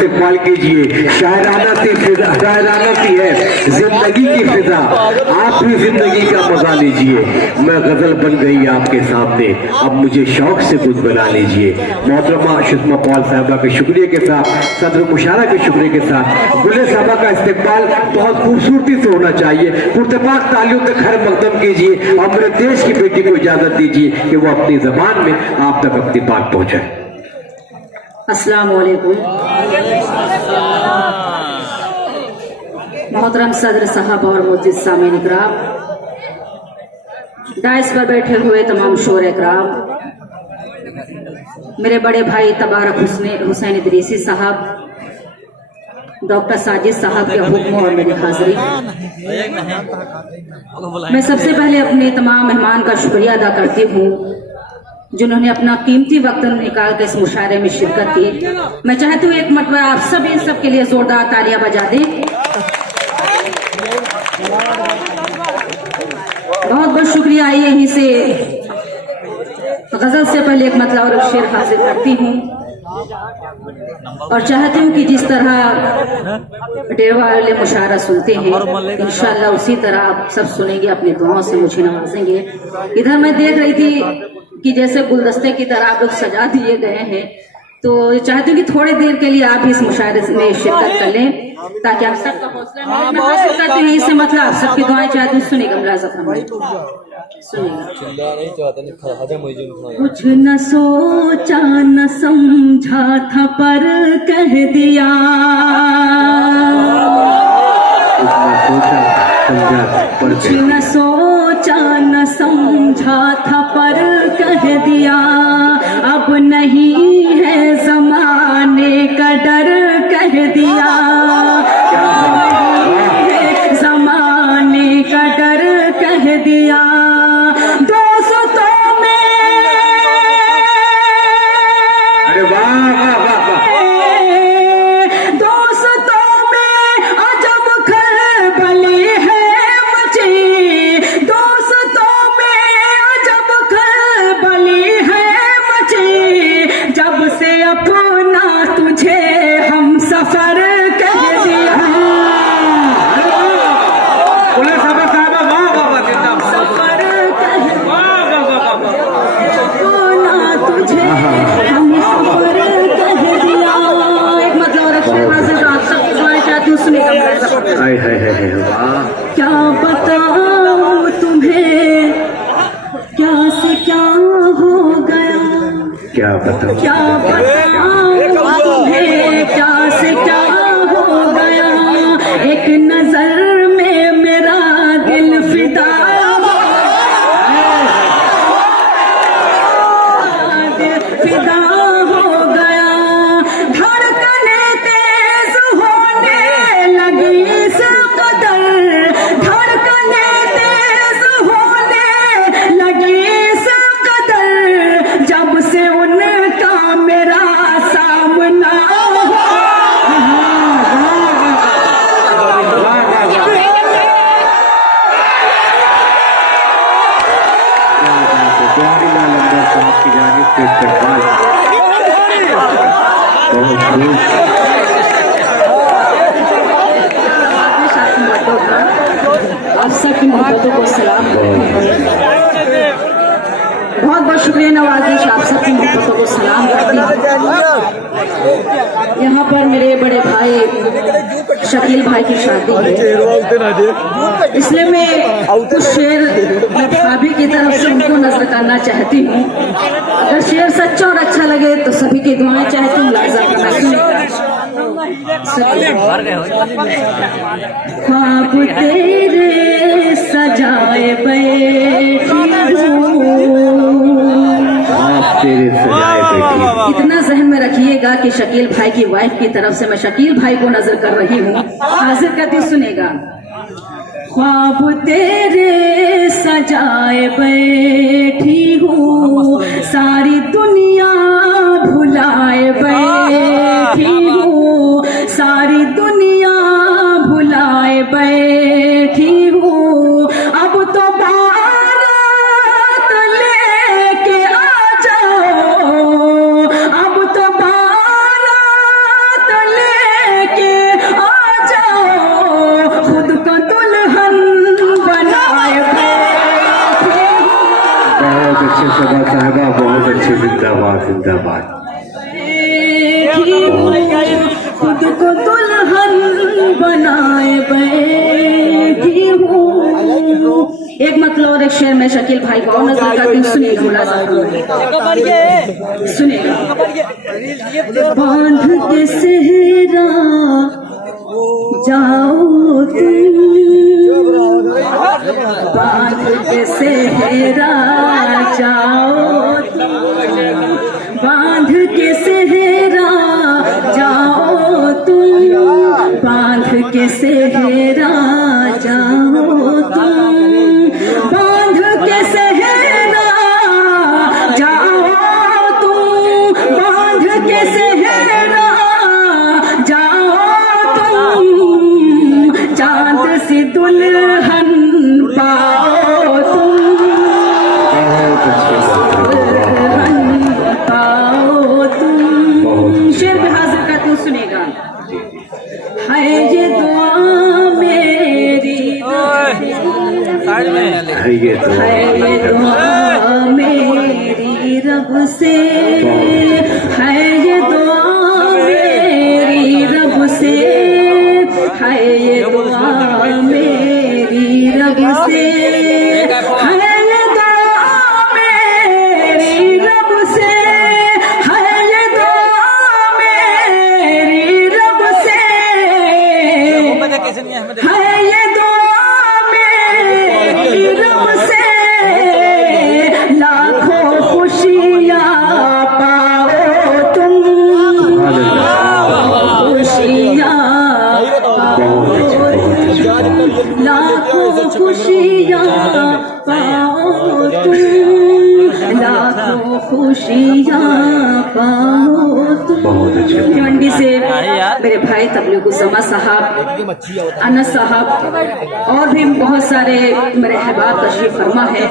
इस्तेमाल कीजिए। शायराना सी है जिंदगी की फिजा, आप भी जिंदगी का मजा लीजिए। मैं गजल बन गई आपके सामने, अब मुझे शौक से कुछ बना लीजिए। मोहतरमा शुष्मा पॉल साहबा के शुक्रिया के साथ, सदर मुशारा के शुक्रिया के साथ गुले साहबा का इस्तेमाल बहुत खूबसूरती से होना चाहिए। पुरतपाक तालियों तक खैर मकदम कीजिए और मेरे देश की बेटी को इजाजत दीजिए कि वो अपनी जबान में आप तक अपनी बात पहुंचाए। अस्सलाम वालेकुम। मोहतरम सदर साहब और मोअज़्ज़िज़ सामीन इकराम, डाइस पर बैठे हुए तमाम शोर इकराम, मेरे बड़े भाई तबारक हुसैन इदरीसी साहब, डॉक्टर साजिद साहब के हुक्म और मेरी हाजिरी। मैं सबसे पहले अपने तमाम मेहमान का शुक्रिया अदा करती हूँ जिन्होंने अपना कीमती वक्त निकाल कर इस मुशायरे में शिरकत की। मैं चाहती हूँ एक मरतबा आप सब इन सब के लिए जोरदार तालियां बजा दें। बहुत बहुत शुक्रिया। आइए यहीं से गजल से पहले एक मतलब और शेर हासिल करती हूँ और चाहती हूँ कि जिस तरह डेरवा वाले मुशायरा सुनते हैं इंशाअल्लाह उसी तरह आप सब सुनेंगे, अपनी दुआओं से मुझे नवाजेंगे। इधर मैं देख रही थी कि जैसे गुलदस्ते की तरह आप लोग सजा दिए गए हैं, तो चाहती हूँ कि थोड़ी देर के लिए आप इस मुशायरे में शिरकत कर लें ताकि आप सबका हौसला मिले। मैं हासिल करती हूँ इससे मतलब आप सबकी दुआएं चाहती हूँ। सुनिएगा मुलाज़ा फरमाइए, कुछ न सोचा न समझा था पर कह दिया, कुछ न सोचा न समझा था पर कह दिया, अब नहीं है जमाने का डर कह दिया, जमाने का डर कह दिया। क्या बताऊं तुम्हें क्या से क्या हो गया, क्या बताऊं तुम्हें क्या से क्या हो गया, एक नजर में मेरा दिल फिदा, दिल फिदा हो गया, धड़कने तेज होने लगी से कदर, धड़कने तेज होने लगी से कदर, जब से उनका मेरा सामना आप सबकी मोहब्बतों को सलाम। बहुत बहुत शुक्रिया नवाजिश, आप सबकी मोहब्बतों को सलाम करती हूँ। यहाँ पर मेरे बड़े भाई शकील भाई की शादी है, इसलिए मैं कुछ शेर भाभी की तरफ से उनको नजर करना चाहती हूँ। अगर शेर सच्चा और अच्छा लगे तो सभी की दुआएं चाहती हूँ लाजा करना। ख्वाब तेरे सजाए बैठी इतना जहन में रखिएगा कि शकील भाई की वाइफ की तरफ से मैं शकील भाई को नजर कर रही हूँ, हाजिर करती सुनेगा। ख्वाब तेरे सजाए बैठी हूँ, सारी दुनिया भुलाए बैठी हूँ, सारी दुनिया भुलाए बैठी हूँ, अब तो बारात लेके आ जाओ, अब तो बारात ले सबा साहबा बहुत अच्छे, जिंदाबाद जिंदाबाद। खुद को दुल्हन बनाए बैठी हूँ। एक मतलब और एक शेर में शकील भाई को और नजर करती हूँ, सुनिएगा मुलाज़ा सुनिएगा। बांध के सेहरा जाओ तुम, बांध के सेहरा जाओ तुम, बांध के सेहरा जाओ तुम, बांध के सेहरा जाओ तुम, बांध के सेहरा जाओ तुम, बांध के सेहरा जाओ तुम, चांद सी दुल्हन पाओ तुम, दुल्हन पाओ तुम। शेर भी हाजिर करती हूँ, सुनेगा। है ये दुआ मेरी, है ये दुआ मेरी रब से, है ये दुआ मेरी रब से, है ये दुआ मेरी रब से, है ये दुआ मेरी रब से, है ये दुआ मेरी रब से, है ये दुआ मेरी रब से, लाखों खुशियाँ पाओ तुम, खुशियाँ पाओ तुम, लाखों खुशियाँ पाओ तुम, लाखों खुशियाँ पाओ तुम। भिवंडी से मेरे भाई तबलीगुज़्ज़मा साहब, अनस साहब और भी बहुत सारे मेरे अहबाब तशरीफ फरमा है।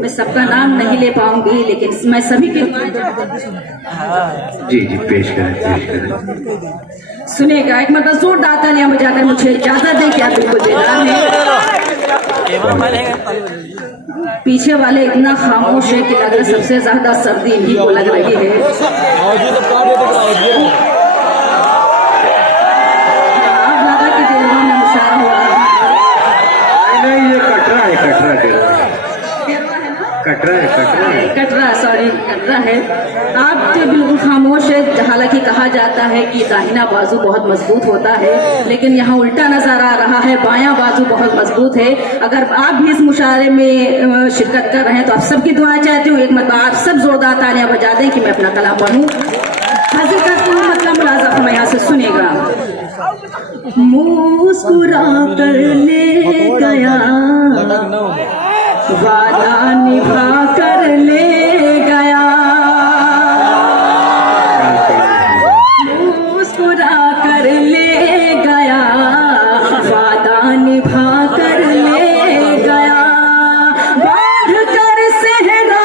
मैं सबका नाम नहीं ले पाऊंगी, लेकिन मैं सभी के जी जी पेश करें, पेश करें। सुनेगा। एक मतलब जोरदार तालियां बजाकर मुझे इजाजत दें कि आप बिल्कुल बेदार हैं। पीछे वाले इतना खामोश है कि लग रहा सबसे ज्यादा सर्दी इन्हीं को लग रही है। आप लगा कि दिलवा में मुशारा हो रहा है। नहीं, ये कटरा है, कटरा कटरा है, कटरा है, कटरा, सॉरी कटरा है। आप जो बिल्कुल खामोश है। हालांकि कहा जाता है कि दाहिना बाजू बहुत मजबूत होता है, लेकिन यहाँ उल्टा नजर आ रहा है, बायां बाजू बहुत मजबूत है। अगर आप भी इस मुशारे में शिरकत कर रहे हैं तो आप सबकी दुआएं चाहती हूँ। एक मतलब आप सब जोरदार तालियां बजा दें कि मैं अपना कलाम पढ़ूं। हाजिर करती हूँ मतलब मुलाज़ा फरमा, यहाँ से सुनेगा। मुस्कुरा कर ले गया, वादा निभा कर ले गया, मुस्कुरा कर ले गया, वादा निभा कर ले गया, बांध कर सेहरा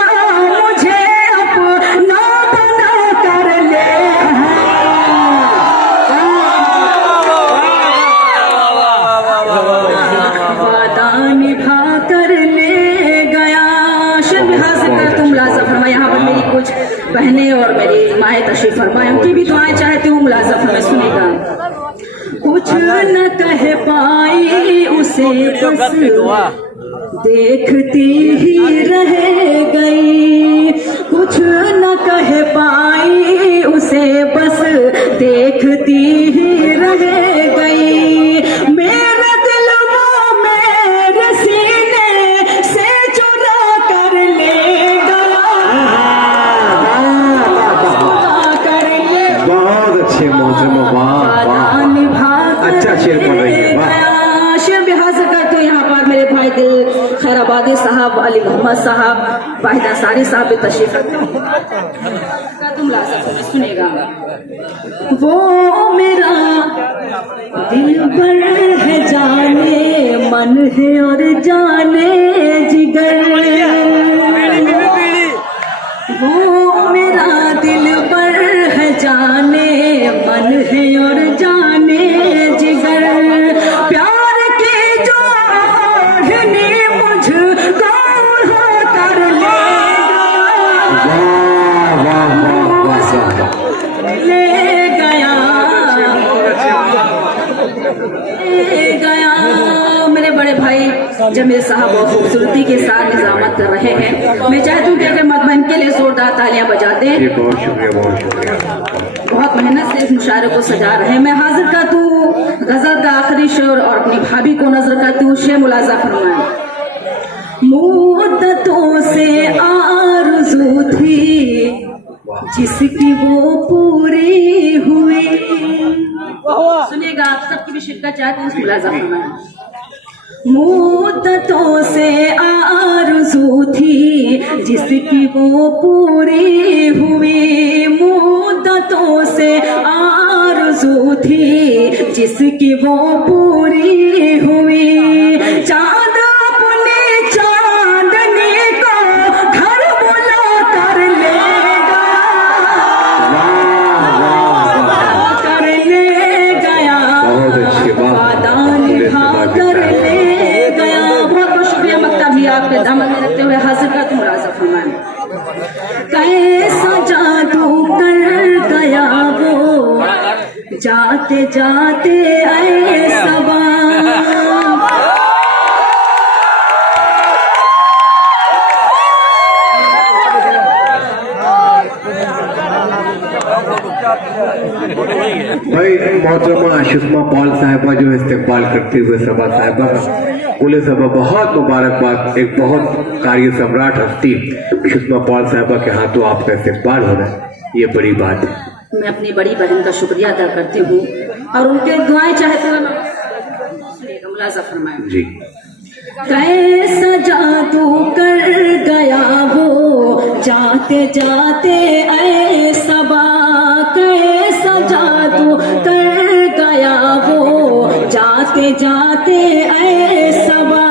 मुझे अपना बना कर ले, वादा निभा कर ले गया। यहाँ पर मेरी कुछ बहनें और मेरी माएँ तशरीफ फरमाए, उनकी भी दुआएं चाहती हूँ। मुलाज़ा फरमाए, सुनेगा। कुछ न कह पाई उसे बस देखती ही रह गई, कुछ न कह पाई उसे बस देखती ही रह गई, मेरा दिल वो मेरे सीने से चुरा कर ले गया, कर ले। बहुत अच्छे मौसम, वाह वाह, अच्छा शेर पढ़ रही है, वाह। शेर भी हाजिर करते हो यहाँ पर मेरे भाई दिल खैराबादी साहब, अली मोहम्मद साहब, वाहिद अंसारी साहब भी तशरीफ रखते हैं। तुम लाजम सुनेगा। वो मेरा दिल पर है, जाने मन है और जाने जिगर, वो मेरा दिल पर है, जाने मन है और जाने जिगर, प्यार की जो ओढ़नी मुझको उड़ा कर ले गया, मेरे साहब बहुत खूबसूरती के साथ निजामत कर रहे हैं। मैं चाहती हूँ कि अगर मधुबन के लिए जोरदार तालियां बजा दें। जी बहुत शुक्रिया, बहुत शुक्रिया। बहुत मेहनत से इस मुशायरे को सजा रहे हैं। मैं हाजिर करती हूँ गजल का आखिरी शेर और अपनी भाभी को नजर करती हूँ। शेर मुलाजा फरमाएं। मुद्दतों से आरज़ू थी जिसकी वो पूरी हुई। सुनिएगा, आप सबकी भी शिरकत चाहते हैं, मुलाजा फरमाएं। मुद्दतों से आरज़ू थी जिसकी वो पूरी हुई। मुद्दतों से आरज़ू थी जिसकी वो पूरी हुई। चांद अपने चांदनी को घर बुला कर लेगा, कर ले गया, वादा निभा कर ले गया। बहुत बहुत शुक्रिया। मक्का भी आपके दामन में रखते हुए हाजिर का तुम मुलाजा फरमाएं। कैसा जादू कर गया वो जाते जाते आए सबा। भाई मोहतरमा सुषमा पॉल साहिबा जो इस्तेकबाल करते हुए सबा साहिबा का बोले सबा बहुत मुबारकबाद। एक बहुत कार्य सम्राट हस्ती सुषमा पॉल साहिबा के हाथों आपका इस्तेकबाल हो रहा है, ये बड़ी बात है। मैं अपनी बड़ी बहन का शुक्रिया अदा करती हूँ और उनके दुआएं चाहते हुए मुलाजा फरमाएं। जी कैसा जादू कर गया वो जाते जाते ऐ सबा। कैसा जादू कर गया वो जाते जाते ऐ सबा।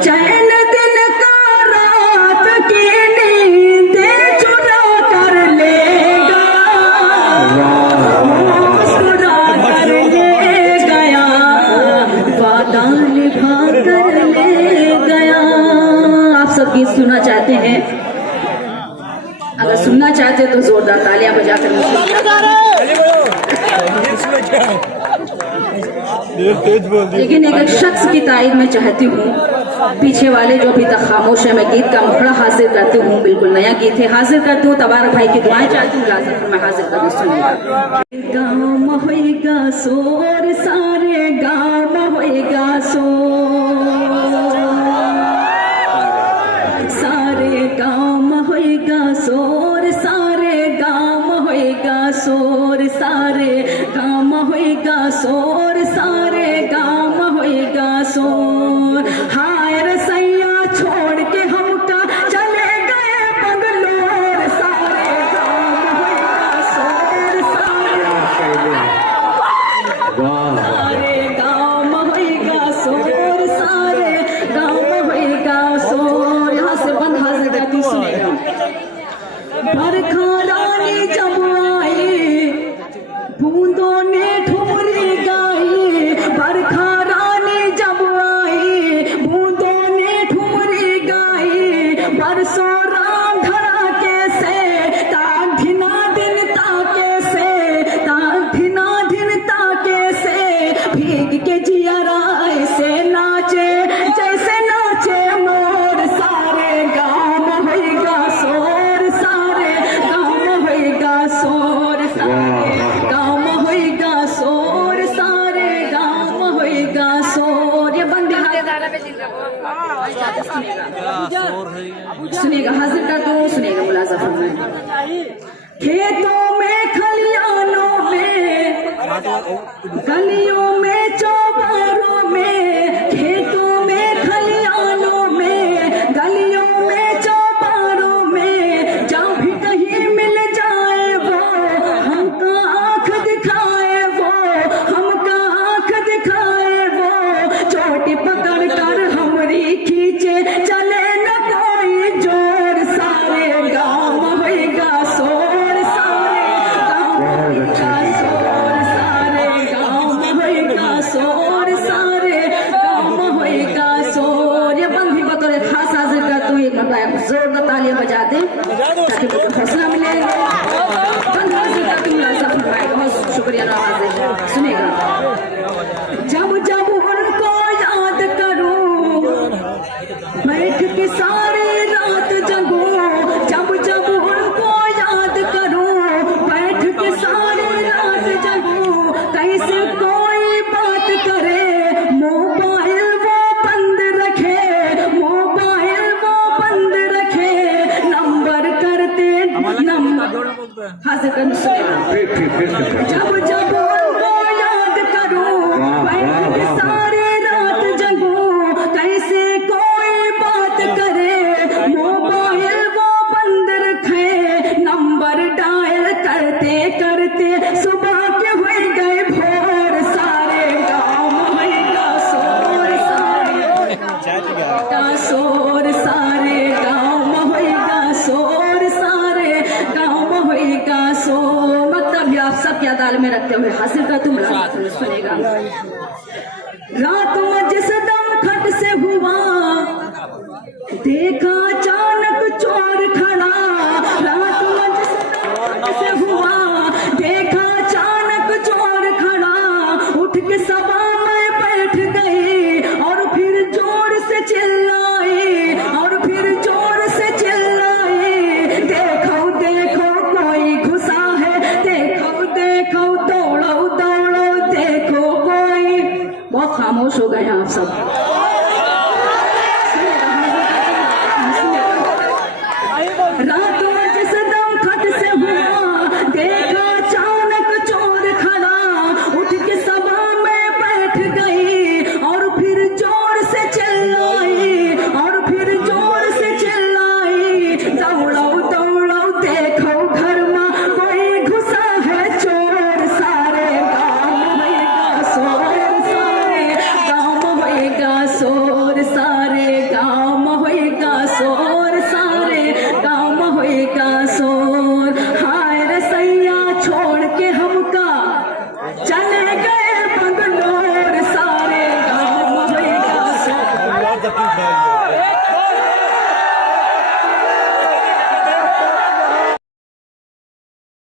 चैन दिन का रात की नींदें चुरा कर लेगा, चुरा कर ले गया, वादा निभा कर ले गया। आप सब गीत सुनना चाहते हैं? अगर सुनना चाहते हैं तो जोरदार तालियां बजाकर लेकिन एक शख्स की तारीफ में चाहती हूँ। पीछे वाले जो अभी तक खामोश है, मैं गीत का मुखड़ा हाजिर करती हूँ। बिल्कुल नया गीत है, हाजिर करती हूँ। तबारक भाई की दुआएं चाहती हूँ, लाजिम मैं हाजिर करती हूँ। सुनिएगा। गाँव होएगा शोर, सारे गाँव होएगा शोर, सारे गाँव होएगा शोर, सारे गाँव होएगा शोर, सारे गाँव होएगा शोर, सारे गाँव होएगा शोर। हाय रसैया छोड़ के हमका चले गए बंगलोर, सारे गाँव होएगा शोर, सारे गाँव होएगा शोर, सारे गाँव होएगा शोर। यहाँ से बंद हाजिर करती सुनेगा। बरखा रानी जब आई बूंदों ने ठुमरी गाई, बरखा रानी जब आई बूंदों ने ठुमरी गाई। बरसों राम धरा के से ताक धिना दिन ताके से, ताक धिना दिन ताके से, भीग के जिया राय से नाचे जैसे नाचे मोर। सारे गाँव होएगा शोर, सारे गाँव होएगा शोर, सारे गाँव होएगा शोर, सारे गाँव होएगा शोर। ये बंदे सुनिएगा, हाजिर कर दो, सुनिएगा मुलाजा फरमाएं। खेतों में खलियानों में गलियों में चौबारों में, खेतों में खलियानों में गलियों में चौबारों में, जहाँ भी कहीं मिल जाए वो हमका आँख दिखाए, वो हमका आँख दिखाए, वो चोटी पकड़ कर हमरी खींचे चले न कोई जोर। सारे गाँव होएगा शोर, सारे गाँव होएगा शोर, सारे गाँव होएगा शोर, सारे गाँव होएगा शोर। ये बंद भी बतौर खास हाजिर कर तू एक जोरदार तालियां बजा दे ताकि मुझे हौसला मिले। बंद हाजिर कर तू मुलाजा फरमाए। बहुत शुक्रिया नवाज़। सुनेगा। जब जब उनको याद करूं बैठ के सारी रात जगो, जब जब उनको याद करो, बैठ के सारी रात जगो, कैसे कोई बात करे, मोबाइल वो बंद रखे, मोबाइल वो बंद रखे, नंबर करते नंबर हाजिर कर जब जब उनको याद करो, बैठ के सारी रात जगो, कैसे कोई बात करे, मोबाइल वो बंद रखे, नंबर डायल करते करते सुबह के हुए गए भोर, सारे गाँव होएगा शोर, सारे का शोर, सारे गाँव होएगा शोर, सारे गाँव होएगा शोर। मतलब आप सब क्या दाल में रखते हुए हासिल का तुम सुनेगा। रात में जिस दम खट से हुआ, देखा